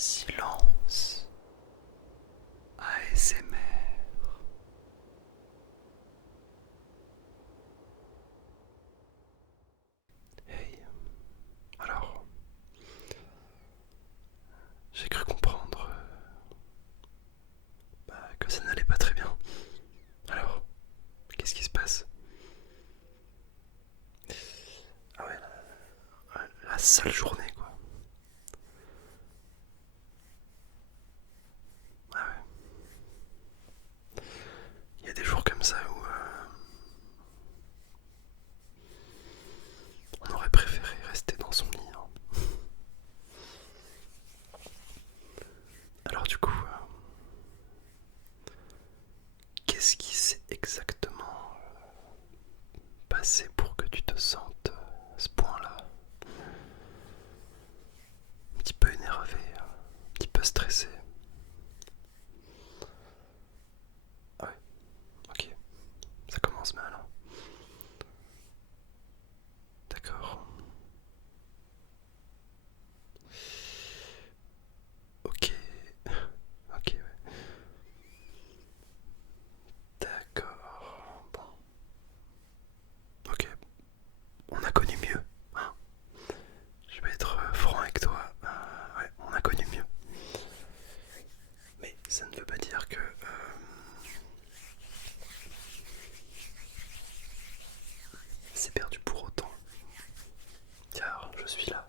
Silence ASMR. Hey, alors, j'ai cru comprendre que ça n'allait pas très bien. Alors, qu'est-ce qui se passe? Ah ouais, la sale journée quoi. Ah ouais, il y a des jours comme ça où on aurait préféré rester dans son lit, hein. Alors du coup, qu'est-ce qui s'est exactement passé pour que tu te sentes à ce point-là? Un petit peu énervé, un petit peu stressé. Ah ouais, ok, ça commence mal, hein. D'accord. Ok, ok, ouais. D'accord. Bon, ok, on a connu mieux, hein. Je vais être franc avec toi. Ouais, on a connu mieux. Mais ça ne veut pas dire que c'est perdu pour autant. Car je suis là,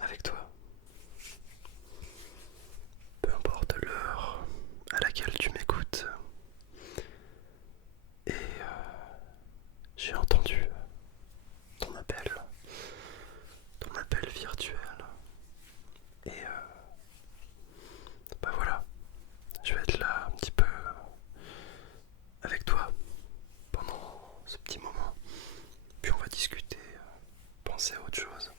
avec toi. Peu importe l'heure à laquelle tu m'écoutes. Et j'ai entendu ton appel virtuel. Et bah voilà, je vais être là un petit peu avec toi pendant ce petit moment. Puis on va discuter, penser à autre chose.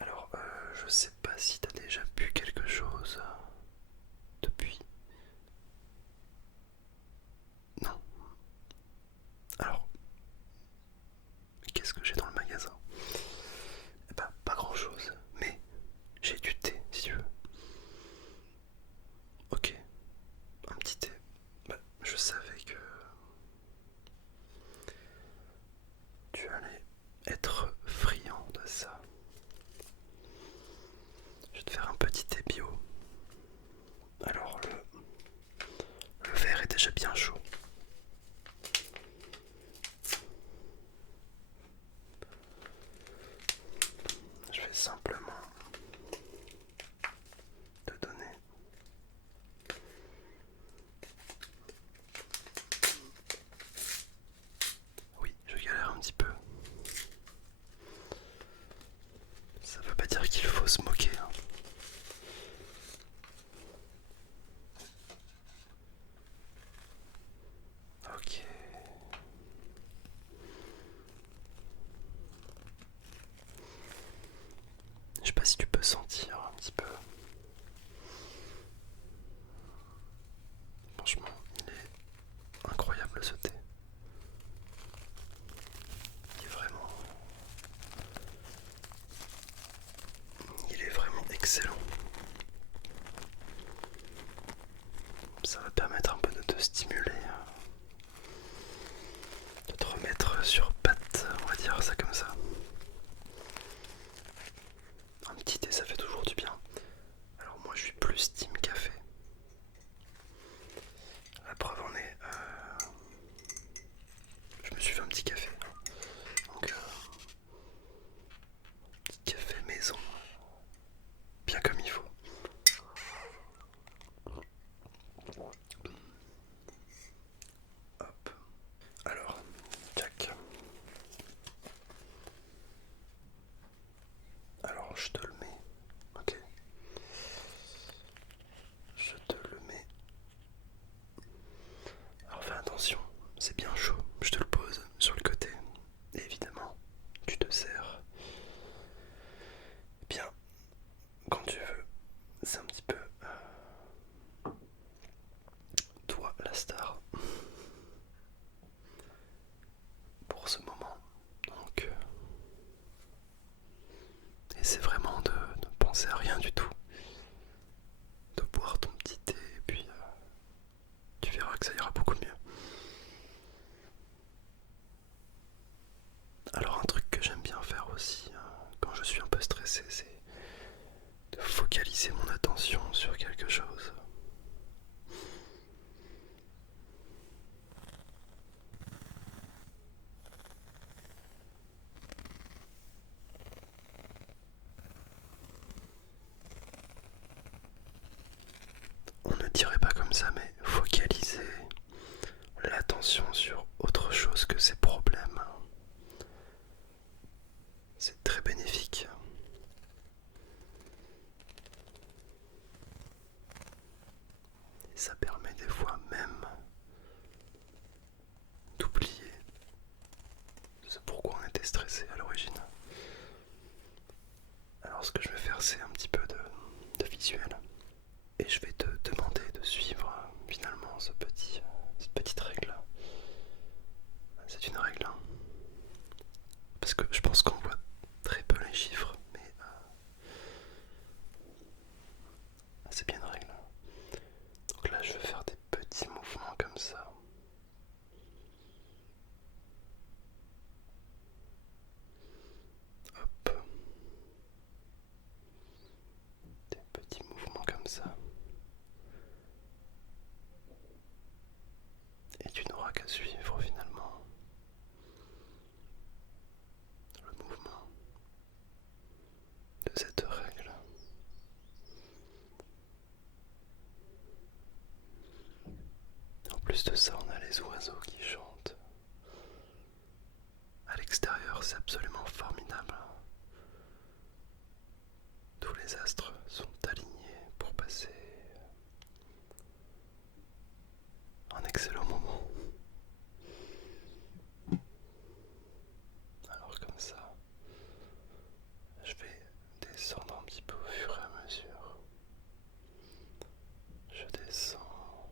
Alors, je sais pas si t'as déjà bu quelque chose depuis. Non. Alors, qu'est-ce que j'ai dans le magasin? Eh ben, pas grand chose, mais j'ai du thé si tu veux. Ok, un petit thé. Bah, je savais que tu allais être friand de ça. Je vais te faire un petit thé bio. Alors, le verre est déjà bien chaud. Je vais simplement te donner. Oui, je galère un petit peu. Ça veut pas dire qu'il faut se moquer, hein. Ok. Je sais pas si tu peux sentir un petit peu. Franchement, il est incroyable ce thé. Il est vraiment excellent. Ça va permettre un peu de te stimuler, de te remettre sur pattes, on va dire ça comme ça. Un petit thé, ça fait toujours du bien. Alors moi, je suis plus team café. La preuve en est, je me suis fait un petit café. Donc, petit café maison, bien comme il faut. Hop. Alors, tac. Alors, je te le mets. Ok. Je te le mets. Alors, fais attention, c'est bien chaud. Je te le pose sur le côté. Et évidemment, tu te sers. Bien, quand tu veux. C'est un petit peu toi la star pour ce moment. Donc, essaie vraiment de c'est à rien du tout de boire ton petit thé et puis tu verras que ça ira beaucoup mieux. Alors un truc que j'aime bien faire aussi quand je suis un peu stressé, c'est de focaliser mon attention sur quelque chose. On ne dirait pas comme ça, mais focaliser l'attention sur autre chose que ses problèmes, c'est très bénéfique. Et ça permet des fois même d'oublier ce pourquoi on était stressé à l'origine. Alors ce que je vais faire, c'est un petit peu de visuel. Et je vais te demander de suivre finalement cette petite règle. C'est une règle, hein. Parce que je pense qu'on voit très peu les chiffres, mais c'est bien une règle. Donc là, je vais faire des petits mouvements comme ça. Hop. Des petits mouvements comme ça. Et tu n'auras qu'à suivre finalement le mouvement de cette règle. En plus de ça, on a les oiseaux qui chantent. À l'extérieur, c'est absolument formidable. Tous les astres sont alignés pour passer un excellent moment. Alors comme ça, je vais descendre un petit peu au fur et à mesure. Je descends,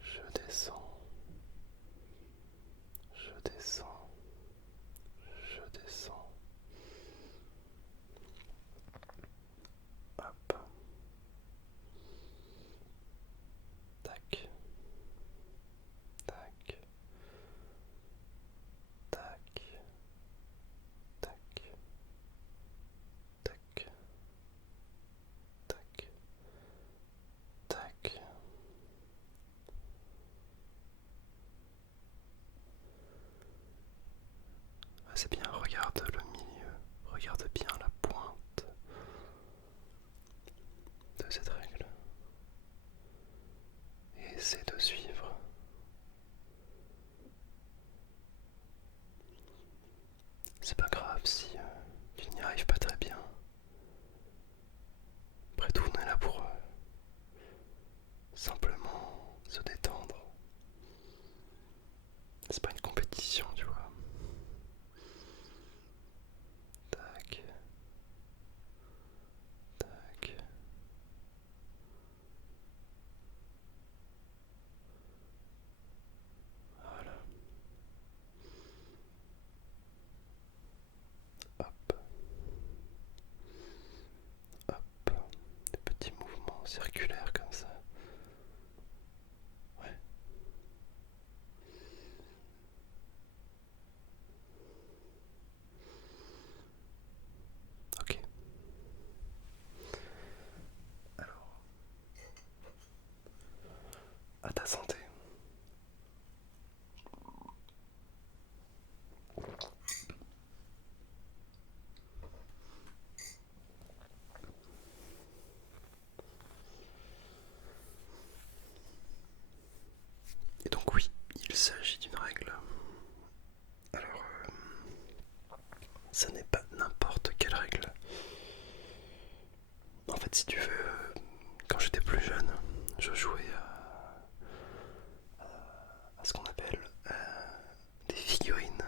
je descends, je descends, je descends. Hop. Tac. Tac. Tac. Tac. Tac. Tac. Tac. Ah, c'est bien, regarde le milieu, regarde bien la pointe de cette règle et essaie de suivre. C'est pas grave si tu n'y arrives pas très bien. Après tout, on est là pour simplement se détendre. C'est pas une compétition, tu vois. Tac. Tac. Voilà. Hop. Hop. Des petits mouvements circulaires comme ça. Ouais. Ok. Alors, à ta santé. Et donc oui, il s'agit d'une règle. Alors, ça n'est pas n'importe quelle règle. En fait, si tu veux, quand j'étais plus jeune, je jouais à ce qu'on appelle des figurines.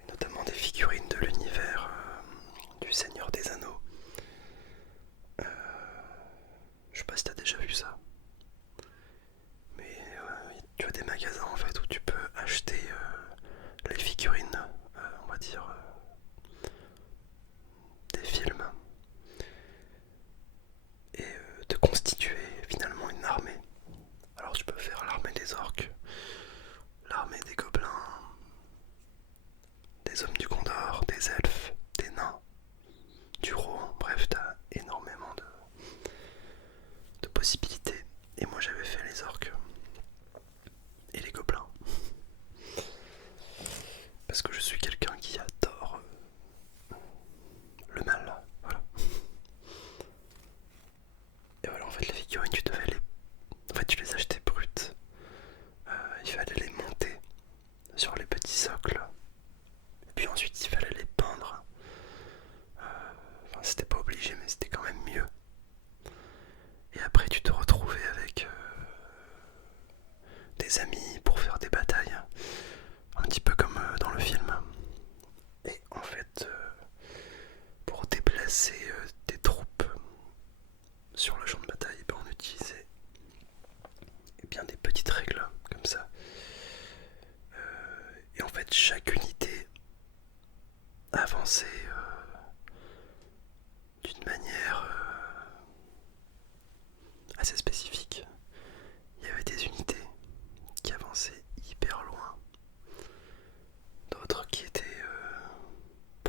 Et notamment des figurines de l'univers du Seigneur des Anneaux. Je sais pas si t'as déjà vu ça. Mais tu as des magasins en fait où tu peux acheter les figurines, on va dire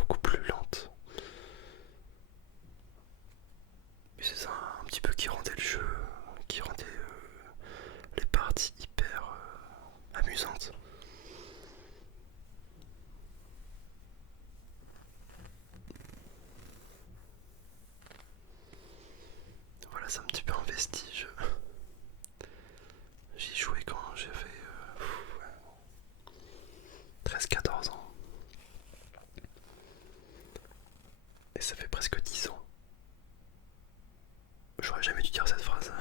beaucoup plus lente. Et c'est ça un petit peu qui rendait le jeu, qui rendait les parties hyper amusantes. Voilà, c'est un petit peu un vestige. J'y jouais quand j'avais 13-14 ans. Et ça fait presque 10 ans. J'aurais jamais dû dire cette phrase.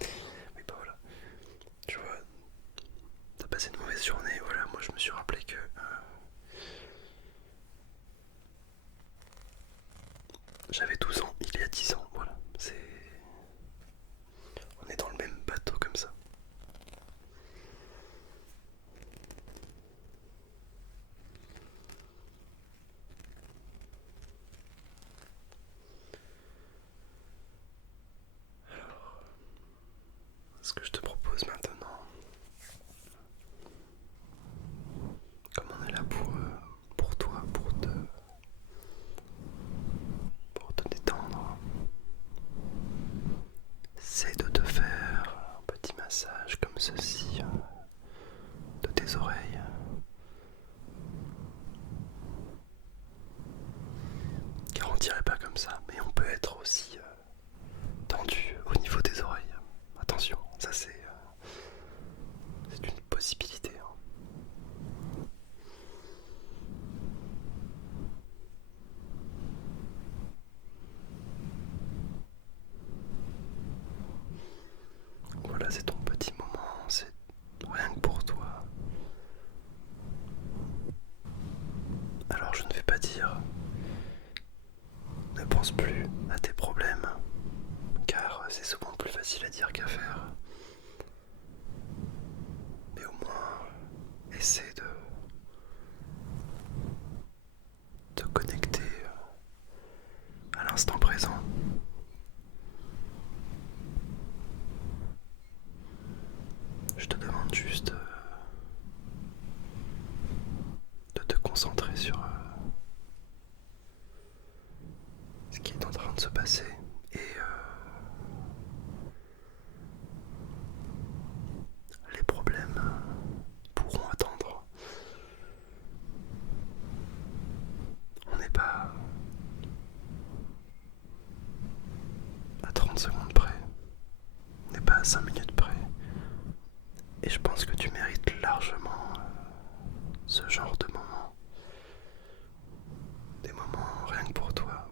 Mais bah voilà. Tu vois, t'as passé une mauvaise journée, voilà, moi je me suis rappelé que j'avais 12 ans il y a 10 ans, voilà. On est dans le même bateau comme ça. Ce que je te propose maintenant, comme on est là pour toi, pour te détendre, c'est de te faire un petit massage comme ceci de tes oreilles. Car on dirait pas comme ça, mais on peut être aussi tendu au niveau des oreilles. Attention, ça c'est une possibilité, hein. Voilà, c'est ton petit moment, c'est rien que pour toi. Alors je ne vais pas dire ne pense plus à tes problèmes, car c'est souvent plus facile à dire qu'à faire. Mais au moins, essaie de te connecter à l'instant présent. Je te demande juste de te concentrer sur ce qui est en train de se passer et les problèmes pourront attendre. On n'est pas à 30 secondes près, on n'est pas à 5 minutes près. Et je pense que tu mérites largement ce genre de moment. Des moments rien que pour toi.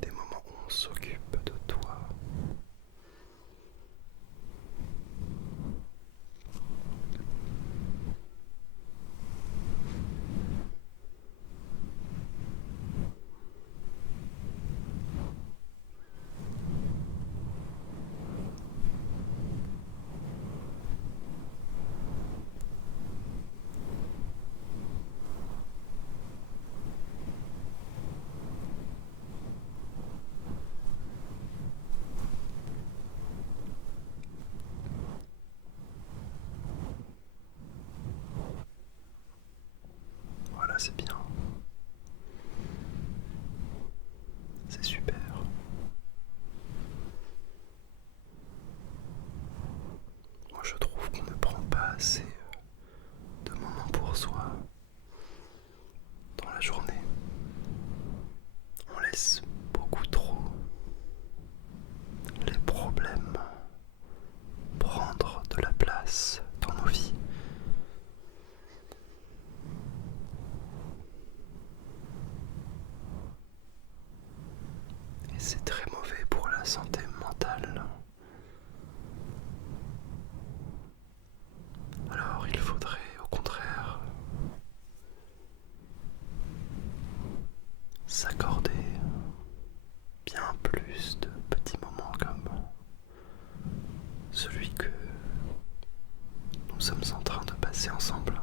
Des moments où on s'occupe de toi. Voilà, c'est bien. C'est super. Moi je trouve qu'on ne prend pas assez de moments pour soi dans la journée. On laisse beaucoup trop les problèmes prendre de la place dans nos vies. Et c'est très mauvais pour la santé mentale. Alors il faudrait au contraire s'accorder bien plus de petits moments comme celui que nous sommes en train de passer ensemble.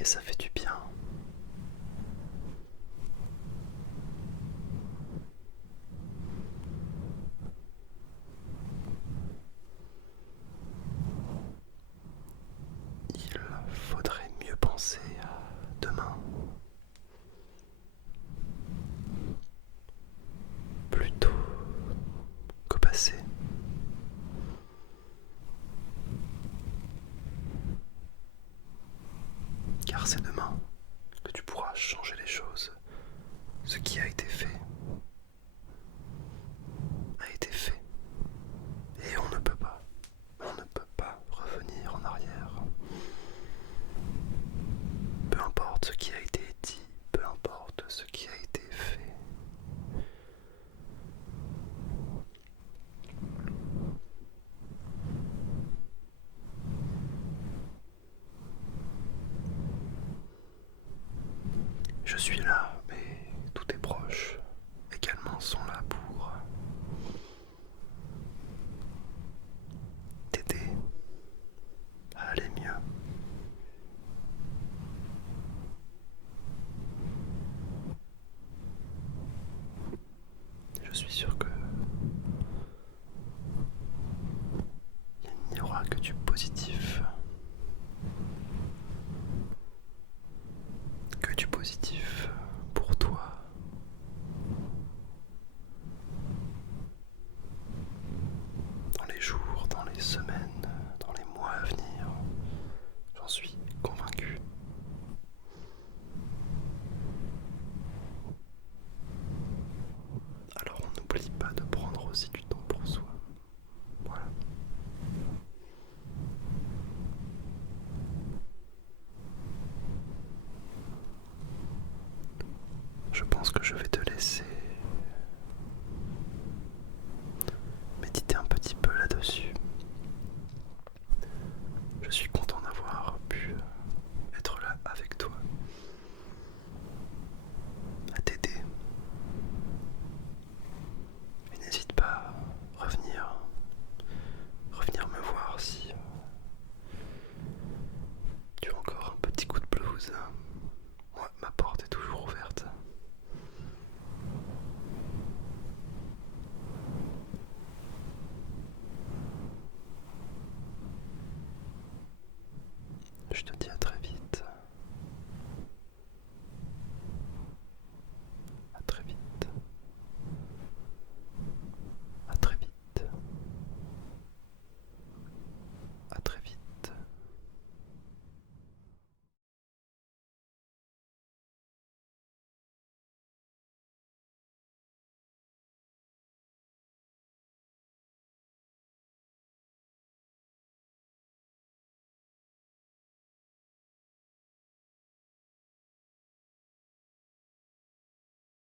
Et ça fait du bien. Il faudrait mieux penser à demain plutôt qu'au passé. Car c'est demain que tu pourras changer les choses. Ce qui a été fait a été fait. Et on ne peut pas revenir en arrière. Peu importe ce qui a été dit, peu importe ce qui a été fait. Je suis là, mais tous tes proches également sont là pour t'aider à aller mieux. Je suis sûr que il n'y aura que du positif